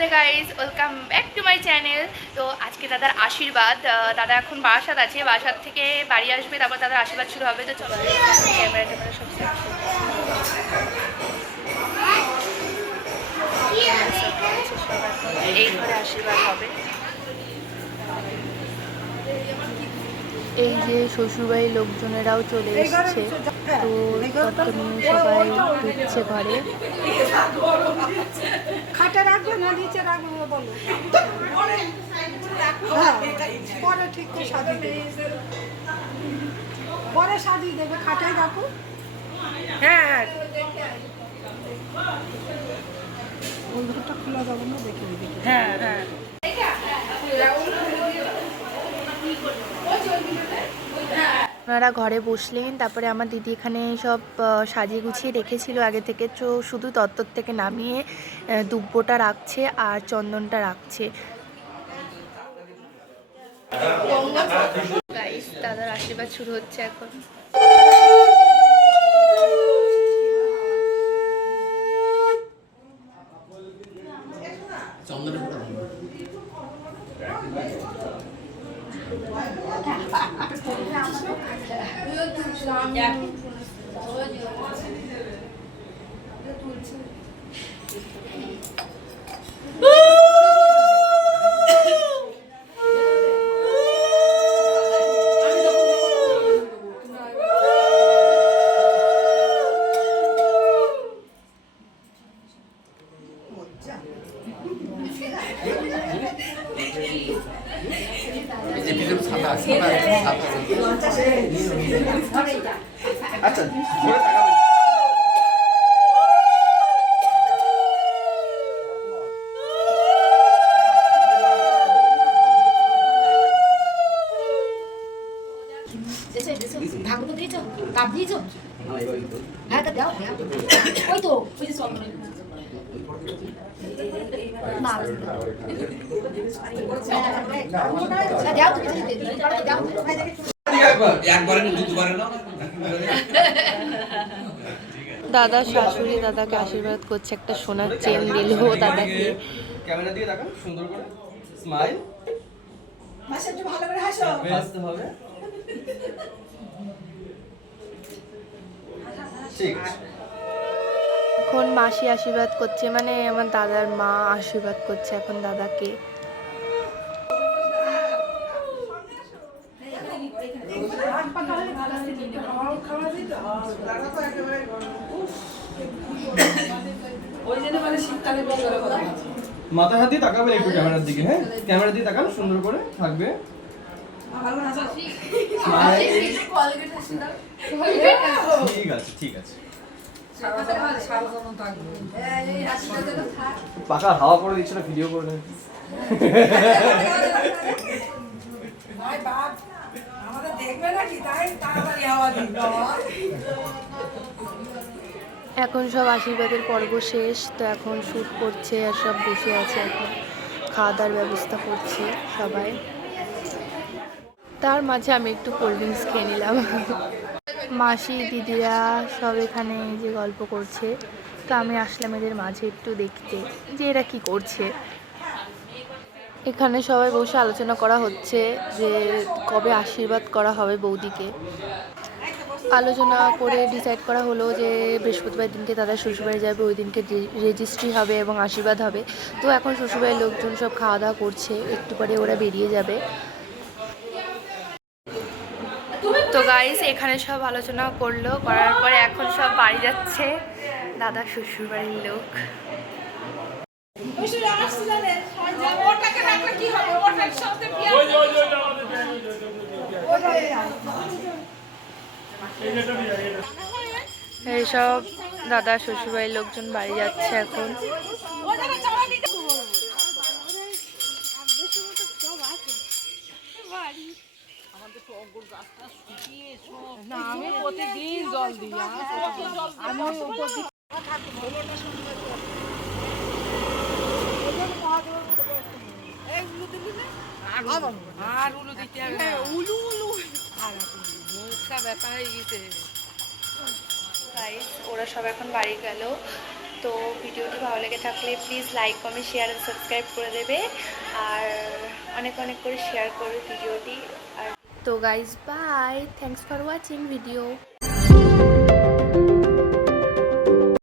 Hello guys, welcome back to my channel. তো আজকে দাদার আশীর্বাদ, দাদা এখন বারাসাত আছে, বারাসাত থেকে বাড়ি আসবে, তারপর দাদার আশীর্বাদ শুরু হবে। তো চলো ক্যামেরা ট্যামেরা সব সেট এই ঘরে আশীর্বাদ হবে। এই যে শ্বশুরবাড়ির লোকজনেরাও চলে এসছে, তো তৎক্ষণে সবাই ঢুকছে ঘরে। খাটে রাখবে না নিচে রাখবে বলো? পরে ঠিক করে সাজিয়ে দেবে, পরে সাজিয়ে দেবে, খাটে রাখো। হ্যাঁ ওই ঘরটা খোলা যাবে না, দেখে দিবি। হ্যাঁ হ্যাঁ ওনারা ঘরে বসলেন, তারপরে আমার দিদি এখানে সব সাজিয়ে গুছিয়ে রেখেছিল আগে থেকে। তো শুধু তত্ত্বর থেকে নামিয়ে দুব্বটা রাখছে আর চন্দনটা রাখছে। গাইস, দাদার আশীর্বাদ শুরু হচ্ছে এখন। আচ্ছা ঢাকুন দিয়েছ, কাপ দিয়েছ, হ্যাঁ দাও দাও, ওই তো ওই যে চল না দাও দাদা শাশুড়ি দাদাকে আশীর্বাদ করছে, একটা সোনার চেন দিল দাদাকে। ক্যামেরা দিয়ে তাকান সুন্দর করে, স্মাইল, মাসে একটু ভালো করে হাসো, হাসতে হবে। ঠিক আছে। এখন মাসি আশীর্বাদ করছে, মানে আমার দাদার মা আশীর্বাদ করছে এখন দাদাকে। মাথা হাত দিয়ে তাকাবেন একটু ক্যামেরার দিকে, হ্যাঁ ক্যামেরা দিয়ে তাকান সুন্দর করে থাকবে। ঠিক আছে ঠিক আছে, পাকা হাওয়া করে দিচ্ছে না, ভিডিও করে নেন। এখন সব আশীর্বাদের পর্ব শেষ, তো এখন শ্যুট করছে আর সব বসে আছে, এখন খাওয়া দাওয়ার ব্যবস্থা করছে সবাই। তার মাঝে আমি একটু কোল্ড ড্রিঙ্কস খেয়ে নিলাম। মাসি দিদিরা সব এখানে যে গল্প করছে, তো আমি আসলাম এদের মাঝে একটু দেখতে যে এরা কি করছে। এখানে সবাই বসে আলোচনা করা হচ্ছে যে কবে আশীর্বাদ করা হবে বৌদিকে। আলোচনা করে ডিসাইড করা হলো যে বৃহস্পতিবার দিনকে দাদা শ্বশুরবাড়ি যাবে, ওই দিনকে রেজিস্ট্রি হবে এবং আশীর্বাদ হবে। তো এখন শ্বশুরবাড়ির লোকজন সব খাওয়া দাওয়া করছে, একটু পরে ওরা বেরিয়ে যাবে। তো গাইস, এখানে সব আলোচনা করলো, করার পরে এখন সব বাড়ি যাচ্ছে দাদা শ্বশুরবাড়ির লোক। এইসব দাদা শ্বশুরবাড়ির লোকজন বাড়ি যাচ্ছে এখন। আমি প্রতিদিন জল দিই, আর উলু দিতে হবে, উলু উলু মুখটা ব্যথা হয়ে গেছে। ওরা সব এখন বাড়ি গেল, তো ভিডিওটি ভালো লেগে থাকলে প্লিজ লাইক কমেন্ট শেয়ার আর সাবস্ক্রাইব করে দেবে, আর অনেক অনেক করে শেয়ার করবে ভিডিওটি। আর তো guys bye, thanks for watching video.